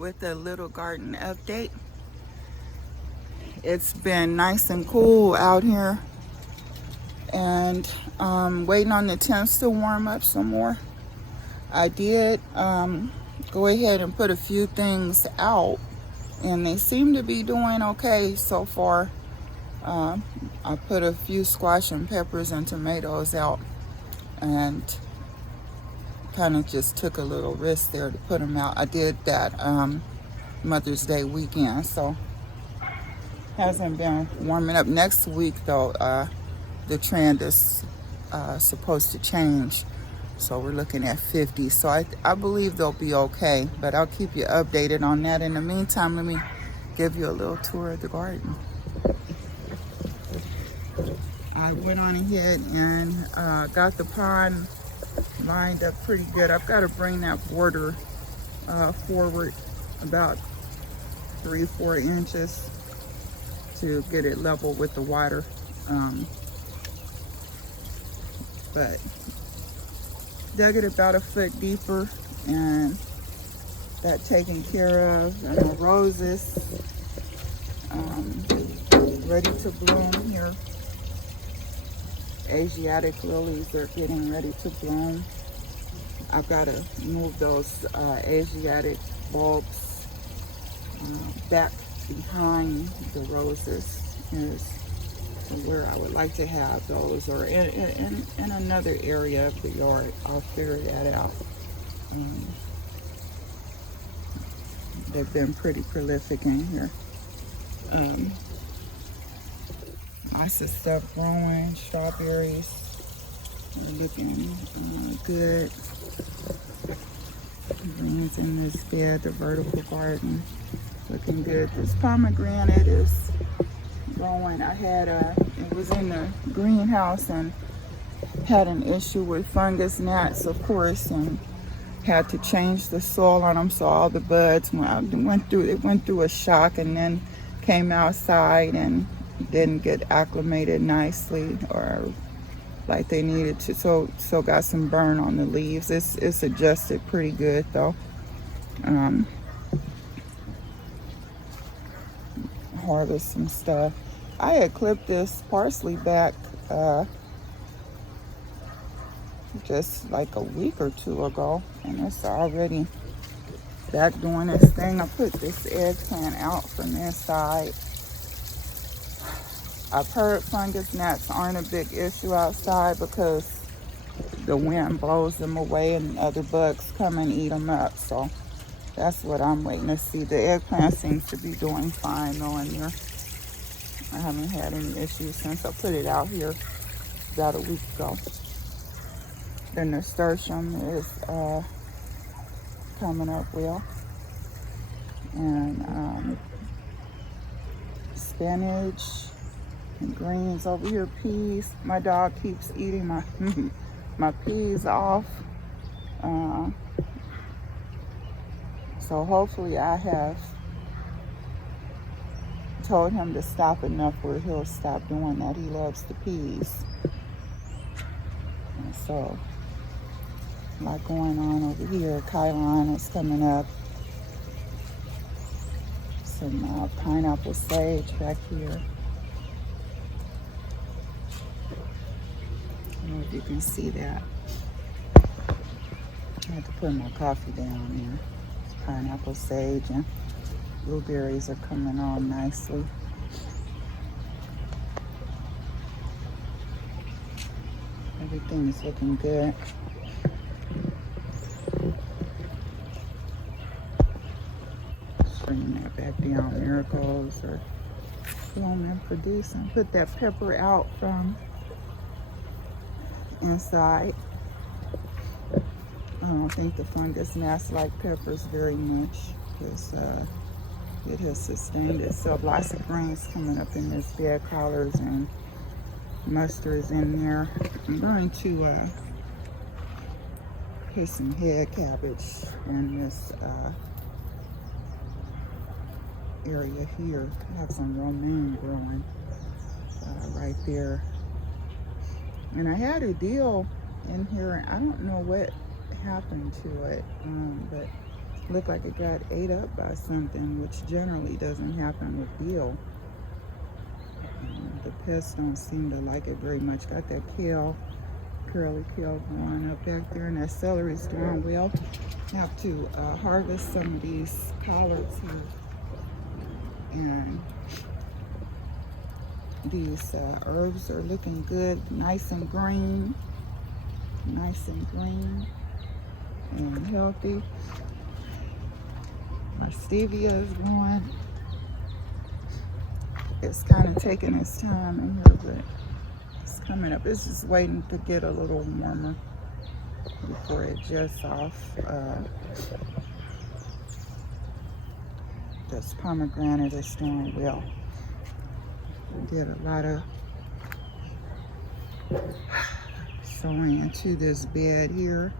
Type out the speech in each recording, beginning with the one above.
with a little garden update. It's been nice and cool out here, and waiting on the temps to warm up some more. I did go ahead and put a few things out, and they seem to be doing okay so far. I put a few squash and peppers and tomatoes out, and kind of just took a little risk there to put them out. I did that Mother's Day weekend, so hasn't been warming up. Next week though, the trend is supposed to change, so we're looking at 50. So I believe they'll be okay, but I'll keep you updated on that. In the meantime, let me give you a little tour of the garden. I went on ahead and got the pond lined up pretty good. I've got to bring that border forward about 3-4 inches to get it level with the water. But dug it about a foot deeper, and that taken care of. And the roses ready to bloom here. Asiatic lilies are getting ready to bloom. I've got to move those Asiatic bulbs back behind the roses. Is where I would like to have those, or in another area of the yard. I'll figure that out. They've been pretty prolific in here. Lots of stuff growing. Strawberries are looking good. Greens in this bed, the vertical garden, looking good. This pomegranate is growing. I had it was in the greenhouse and had an issue with fungus gnats, of course, and had to change the soil on them, so all the buds went through a shock, and then came outside and didn't get acclimated nicely or like they needed to, so got some burn on the leaves. It's adjusted pretty good though. Harvest some stuff. I had clipped this parsley back just like a week or two ago, and it's already back doing this thing. I put this eggplant out from inside. I've heard fungus gnats aren't a big issue outside because the wind blows them away and other bugs come and eat them up. So that's what I'm waiting to see. The eggplant seems to be doing fine though in there. I haven't had any issues since I put it out here about a week ago. The nasturtium is coming up well. And spinach and greens over here. Peas. My dog keeps eating my my peas off. So hopefully I have told him to stop enough where he'll stop doing that. He loves the peas. And so, a lot going on over here. Kylon is coming up. Some pineapple sage back here. I don't know if you can see that. I had to put my coffee down here. Pineapple sage and blueberries are coming on nicely. Everything is looking good. Just bringing that back down. Miracles are blooming and producing. Put that pepper out from inside. I don't think the fungus gnats like peppers very much because it has sustained itself. Lots of greens coming up in this bed. Collards and mustards in there. I'm going to put some head cabbage in this area here. I have some romaine growing right there. And I had a deal in here. I don't know what happened to it, but Looked like it got ate up by something, which generally doesn't happen with dill. The pests don't seem to like it very much. Got that kale, curly kale growing up back there, and that celery is doing well. Have to harvest some of these collards here. And these herbs are looking good, nice and green and healthy. My stevia is growing. It's kind of taking its time in here, but it's coming up. It's just waiting to get a little warmer before it jets off. This pomegranate is doing well. Did a lot of sowing into this bed here.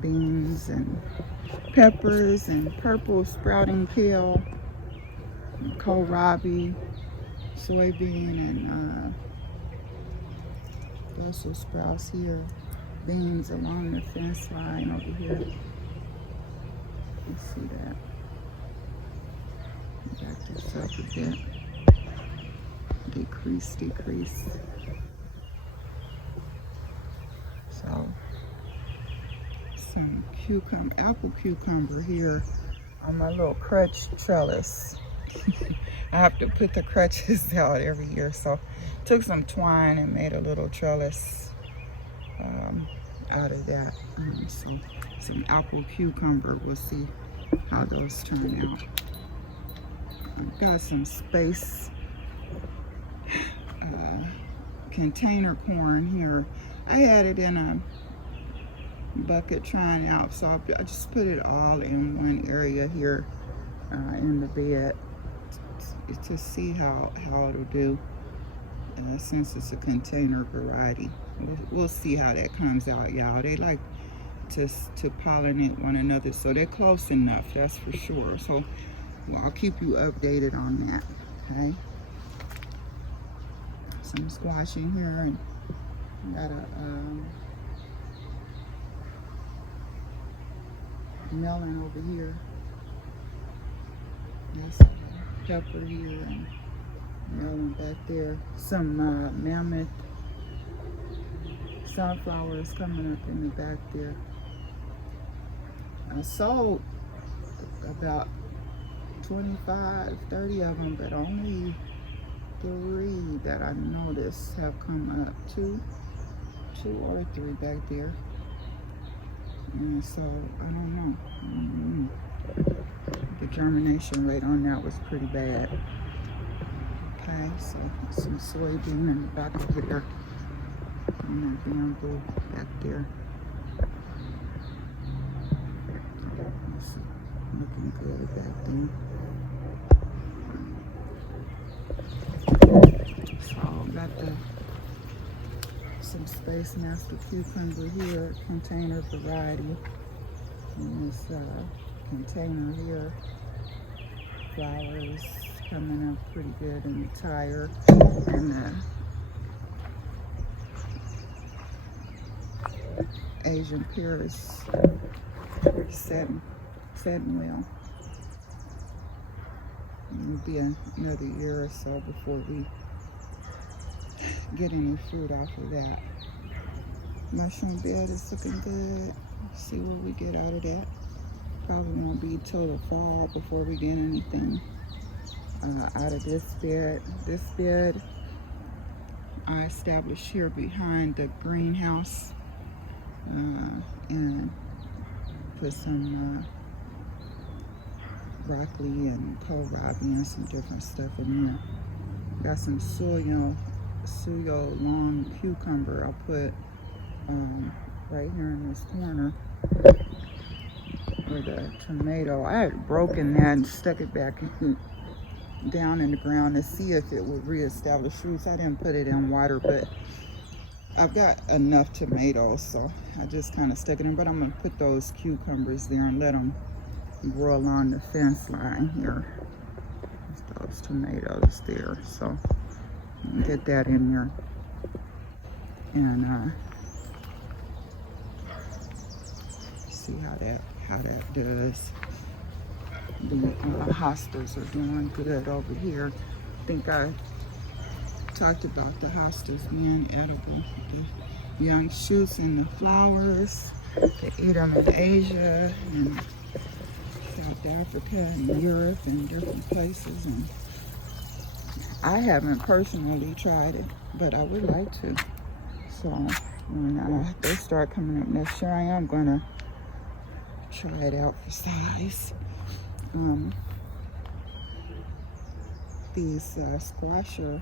Beans and peppers and purple sprouting kale, and kohlrabi, soybean, and Brussels sprouts here. Beans along the fence line over here. You see that? Back this up a bit. Decrease. So some apple cucumber here on my little crutch trellis. I have to put the crutches out every year, so took some twine and made a little trellis out of that. So some apple cucumber, we'll see how those turn out. I've got some space container corn here. I had it in a bucket trying out, so I just put it all in one area here in the bed to see how it'll do, since it's a container variety. We'll see how that comes out, y'all. They like to pollinate one another, so they're close enough, that's for sure. So I'll keep you updated on that. Okay, some squash in here, and got a melon over here. That's a pepper here, and melon back there. Some mammoth sunflowers coming up in the back there. I sold about 25, 30 of them, but only 3 that I noticed have come up. Two or 3 back there. And so I don't know. The germination rate on that was pretty bad. Okay, so some soybean in the back of here, and that bamboo back there. It's looking good back there. So got some Space Master cucumber here, container variety. And this container here, flowers coming up pretty good in the tire, and the Asian pears setting well. It'll be another year or so before we get any fruit off of that. Mushroom bed is looking good. See what we get out of that. Probably won't be till the fall before we get anything out of this bed. This bed I established here behind the greenhouse, and put some broccoli and kohlrabi and some different stuff in there. Got some suyo long cucumber I'll put right here in this corner. With a tomato. I had broken that and stuck it back down in the ground to see if it would reestablish roots. I didn't put it in water, but I've got enough tomatoes, so I just kind of stuck it in. But I'm going to put those cucumbers there and let them grow along the fence line here. Those tomatoes there, so get that in there. And see how that does. The hostas are doing good over here. I think I talked about the hostas being edible. The young shoots and the flowers. They eat them in Asia and South Africa and Europe and different places. And I haven't personally tried it, but I would like to. So when they start coming up next year, I am gonna try it out for size. These squash are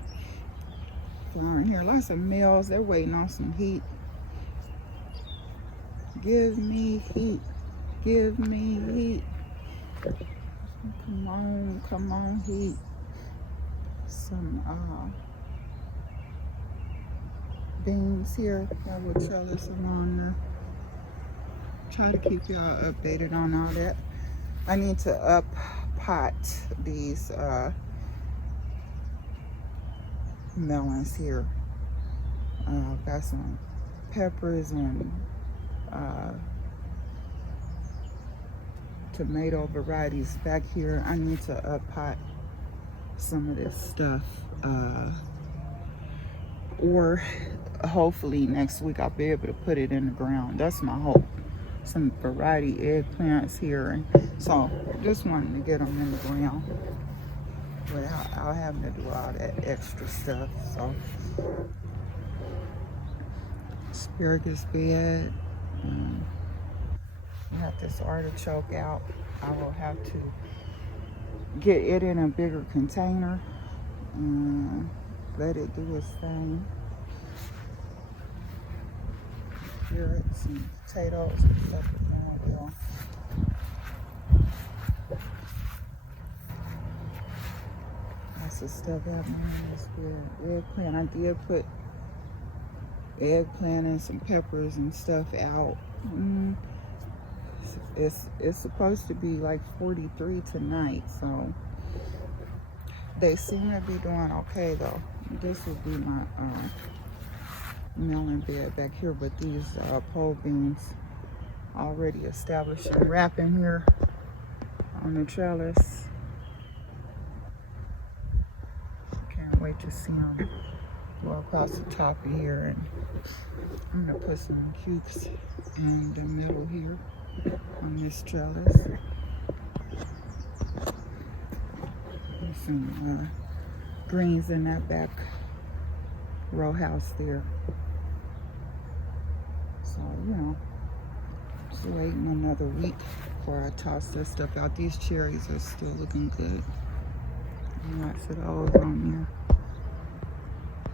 flowering here. Lots of males. They're waiting on some heat. Give me heat. Give me heat. Come on, heat. Some beans here that will trellis along there. Try to keep y'all updated on all that. I need to up pot these melons here. I've got some peppers and tomato varieties back here. I need to up pot some of this stuff, or hopefully next week I'll be able to put it in the ground. That's my hope. Some variety eggplants here, and so just wanted to get them in the ground without having to do all that extra stuff. So asparagus bed. I got this artichoke out. I will have to get it in a bigger container and let it do its thing. Carrots and potatoes and stuff are going well. Lots of stuff happening in this bed. Eggplant. I did put eggplant and some peppers and stuff out. It's supposed to be like 43 tonight, so they seem to be doing okay though. This will be my melon bed back here, but these pole beans already established and wrapping here on the trellis. Can't wait to see them go across the top of here, and I'm gonna put some cukes in the middle here on this trellis. And some greens in that back row house there. So, you know, just waiting another week before I toss this stuff out. These cherries are still looking good. Lots of those on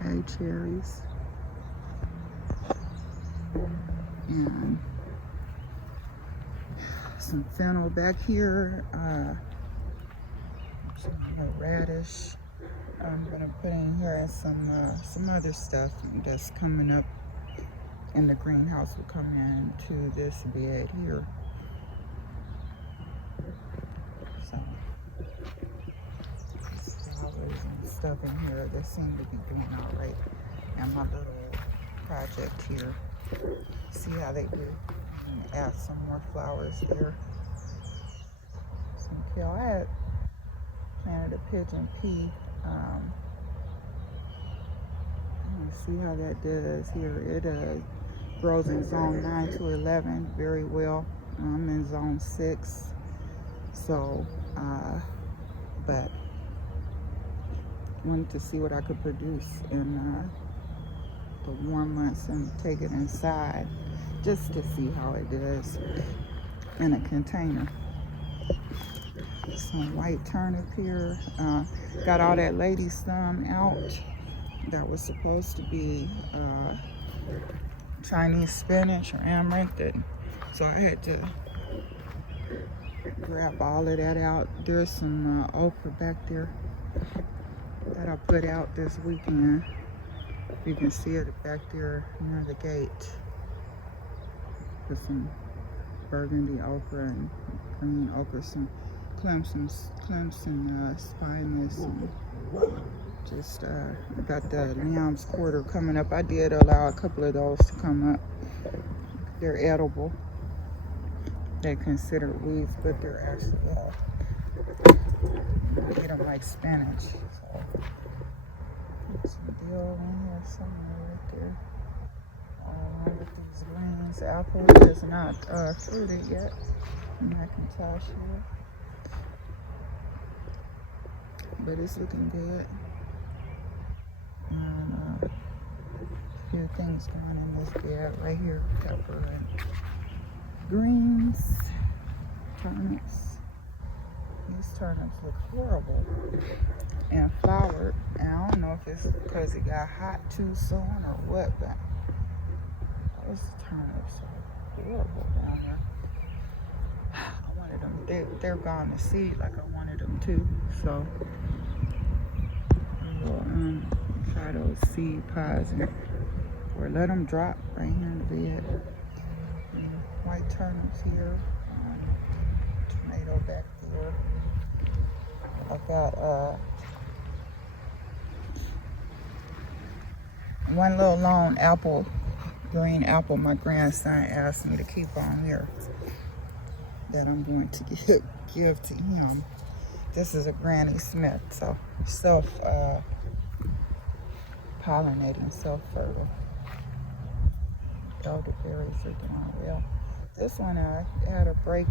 there. Hey, cherries. And some fennel back here. Some radish. I'm gonna put in here, and some other stuff that's coming up in the greenhouse will come into this bed here. So flowers and stuff in here, they seem to be doing all right. And my little project here, see how they do. And add some more flowers there. Some kale. I had planted a pigeon pea. Let's see how that does here. It grows in zone 9 to 11 very well. I'm in zone 6. So, but wanted to see what I could produce in the warm months and take it inside just to see how it does in a container. Some white turnip here. Got all that lady's thumb out. That was supposed to be Chinese spinach or amaranth. So I had to grab all of that out. There's some okra back there that I put out this weekend. You can see it back there near the gate. Put some burgundy okra and green okra, some Clemson spineless, and just got the lamb's quarter coming up. I did allow a couple of those to come up. They're edible. they consider weeds, but they're actually you get them like spinach. So put some dill in here somewhere right there. Along with these greens. The apple is not fruited yet. Macintosh here, but it's looking good. And a few things going in this bed right here: pepper and greens, turnips. These turnips look horrible and flowered. And I don't know if it's because it got hot too soon or what, but those turnips are horrible down there. I wanted them, they're gone to seed like I wanted them to. So we'll try those seed pods or let them drop right here in the bed. White turnips here, tomato back there. I've got one little long apple, green apple my grandson asked me to keep on here that I'm going to give to him. This is a Granny Smith, so self-pollinating, self-fertile. Elderberries are doing well. This one I had a break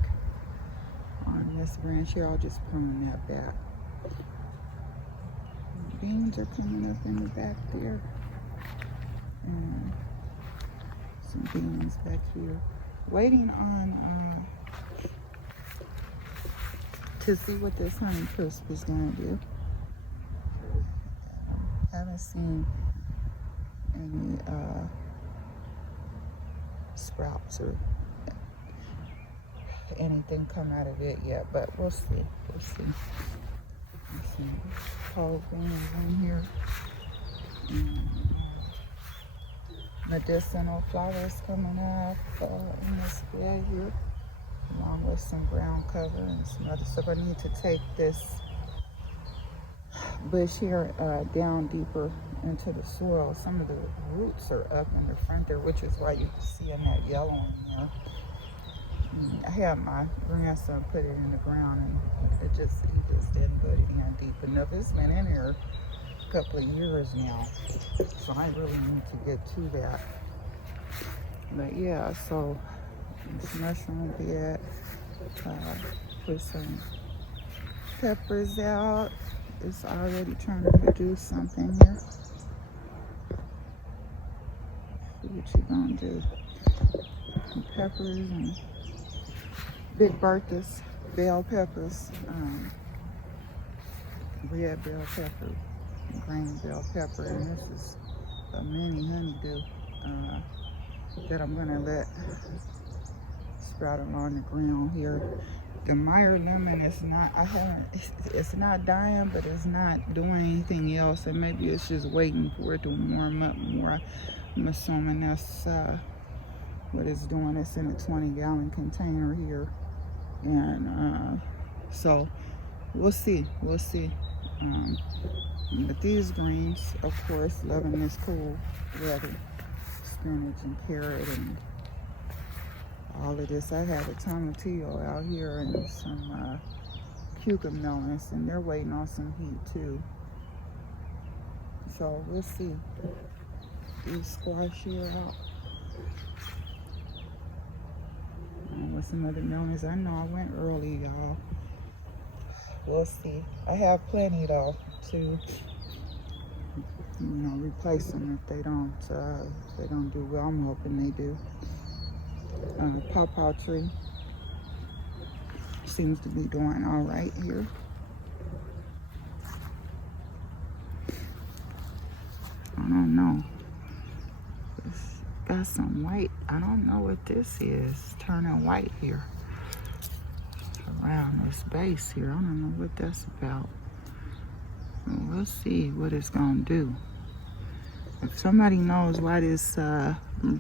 on this branch here. I'll just prune that back. Beans are coming up in the back there. And some beans back here. Waiting on to see what this honey crisp is gonna do. Haven't seen any sprouts or anything come out of it yet, but we'll see. We'll see. Whole greens in here. Medicinal flowers coming up in this bed here, along with some ground cover and some other stuff. I need to take this bush here down deeper into the soil. Some of the roots are up in the front there, which is why you can see that yellow in there. I had my grandson put it in the ground, and he just didn't put it in deep enough. It's been in there a couple of years now, so I really need to get to that. But yeah, so this mushroom bed, put some peppers out. It's already trying to produce something here. See what you're gonna do. Some peppers and Big Bertha's bell peppers, red bell pepper, green bell pepper, and this is a mini honeydew that I'm gonna let sprout along the ground here. The Meyer lemon is not, it's not dying, but it's not doing anything else, and maybe it's just waiting for it to warm up more. I'm assuming that's what it's doing. It's in a 20-gallon container here, and so we'll see. But these greens, of course, loving this cool weather. Spinach and carrot and all of this. I have a tomatillo out here and some cucumber melons, and they're waiting on some heat too. So we'll see. These squash here out. And with some other melons. I know I went early, y'all. We'll see. I have plenty though to replace them if they don't do well. I'm hoping they do. Pawpaw tree seems to be doing all right here. I don't know. It's got some white. I don't know what this is. Turning white here around this base here. I don't know what that's about. We'll see what it's gonna do. If somebody knows why this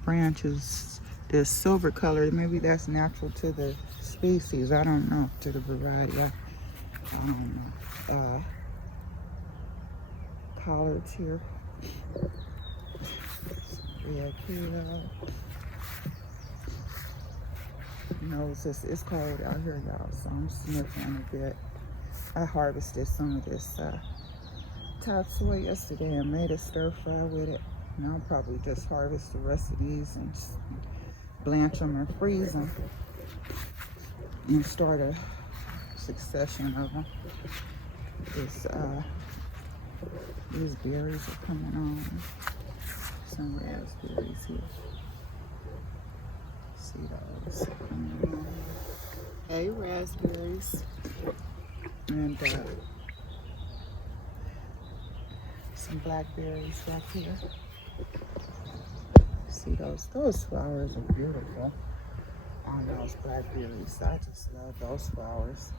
branch is this silver color, maybe that's natural to the species. I don't know, to the variety. I don't know. Collards here. Red kilo. You know, it's cold out here, y'all, so I'm sniffing a bit. I harvested some of this topsoil yesterday and made a stir fry with it. And I'll probably just harvest the rest of these and blanch them and freeze them and start a succession of them. These berries are coming on. Some raspberries here. See those coming on. Hey, raspberries. And some blackberries back here. See those flowers are beautiful on those blackberries. I just love those flowers.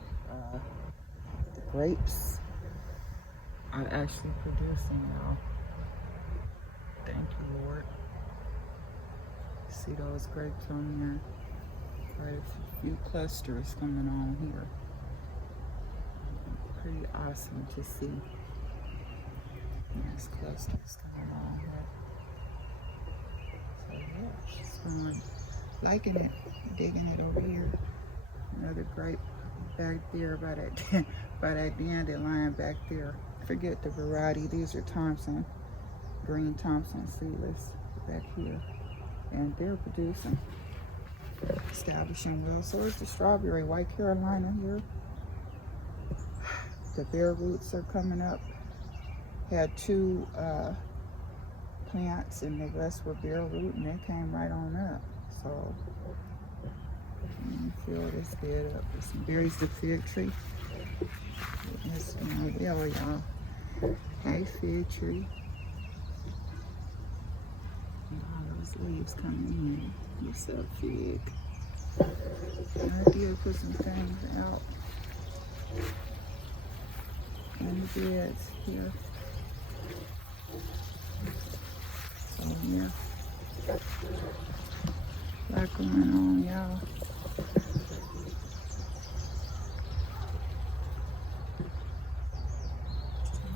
The grapes are actually producing now. Thank you, Lord. See those grapes on there? Quite a few clusters coming on here. Pretty awesome to see. Nice clusters coming on here. So yeah, just going, liking it, digging it over here. Another grape back there by that dandelion back there. Forget the variety. These are Thompson, green Thompson seedless back here, and they're producing, establishing well. So is the strawberry, White Carolina here. The bare roots are coming up. Had two plants and the rest were bare root, and they came right on up. So let me fill this bed up with some berries. The fig tree. This one, y'all. Hey, fig tree. And all those leaves coming in. What's up, fig? I did put some things out in the beds here. So yeah, a lot going on, y'all.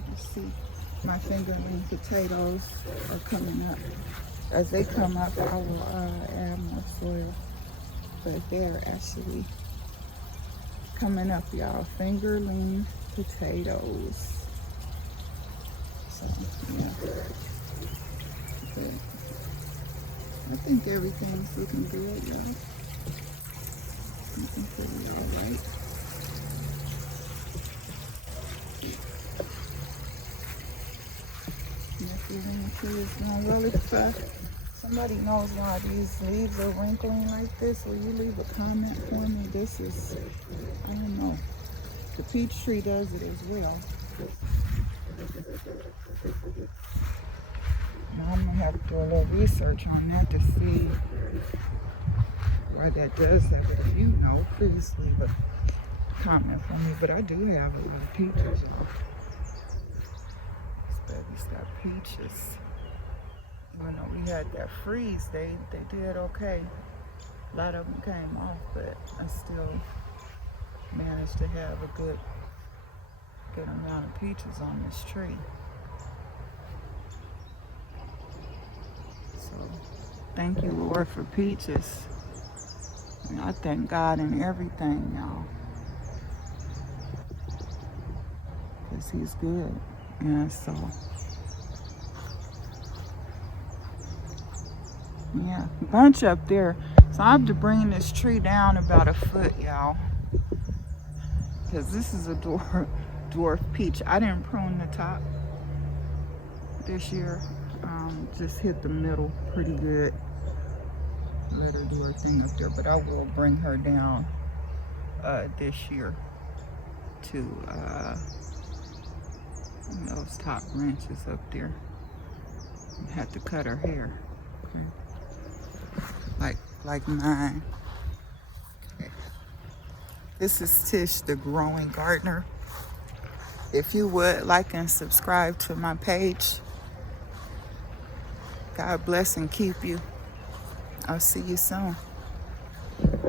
Let's see, my fingerling potatoes are coming up. As they come up, I will add more soil. But they're actually coming up, y'all. Fingerling potatoes. So yeah. But I think everything's looking good, y'all. Looking pretty alright. Fingerling tree is going well. If somebody knows why these leaves are wrinkling like this, will you leave a comment for me? This is, I don't know. The peach tree does it as well. Now I'm gonna have to do a little research on that to see why that does that. But if you know, please leave a comment for me. But I do have a lot of peaches, y'all. This baby's got peaches. Even though we had that freeze, they did okay. A lot of them came off, but I still managed to have a good amount of peaches on this tree. So thank you, Lord, for peaches. And I thank God in everything, y'all, because he's good. Yeah, so yeah, bunch up there. So I have to bring this tree down about a foot, y'all, because this is a dwarf peach. I didn't prune the top this year. Just hit the middle pretty good. Let her do her thing up there, but I will bring her down this year to those top branches up there. I had to cut her hair, okay? Like mine. Okay. This is Tish, the growing gardener. If you would like and subscribe to my page, God bless and keep you. I'll see you soon. Look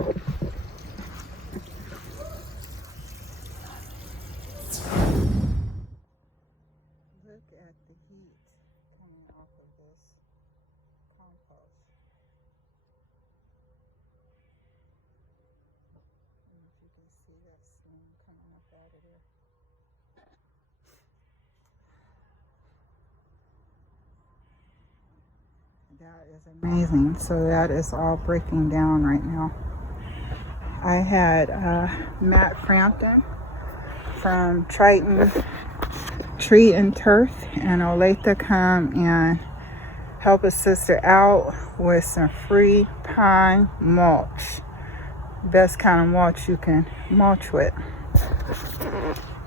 at the heat coming off of this compost. bad it is. That is amazing. So that is all breaking down right now. I had Matt Frampton from Triton Tree and Turf and Olathe come and help a sister out with some free pine mulch. Best kind of mulch you can mulch with.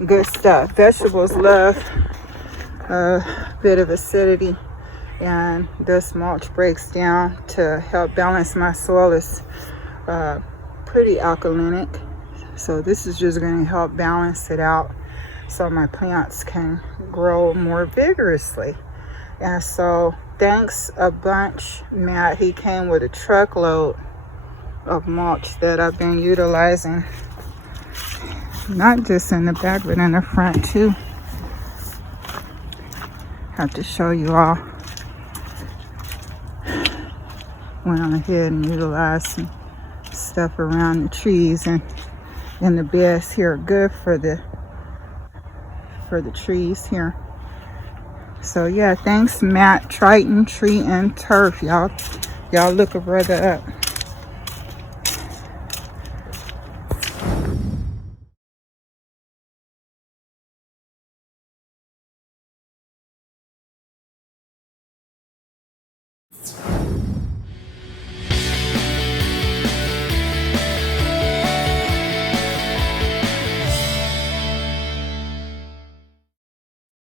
Good stuff. Vegetables love a bit of acidity, and this mulch breaks down to help balance my soil. It's pretty alkalinic, so this is just going to help balance it out so my plants can grow more vigorously. And so thanks a bunch, Matt. He came with a truckload of mulch that I've been utilizing, not just in the back but in the front too. Have to show you all. Went on ahead and utilized some stuff around the trees, and the beds here are good for the trees here. So yeah, thanks Matt, Triton Tree and Turf. Y'all look a brother up.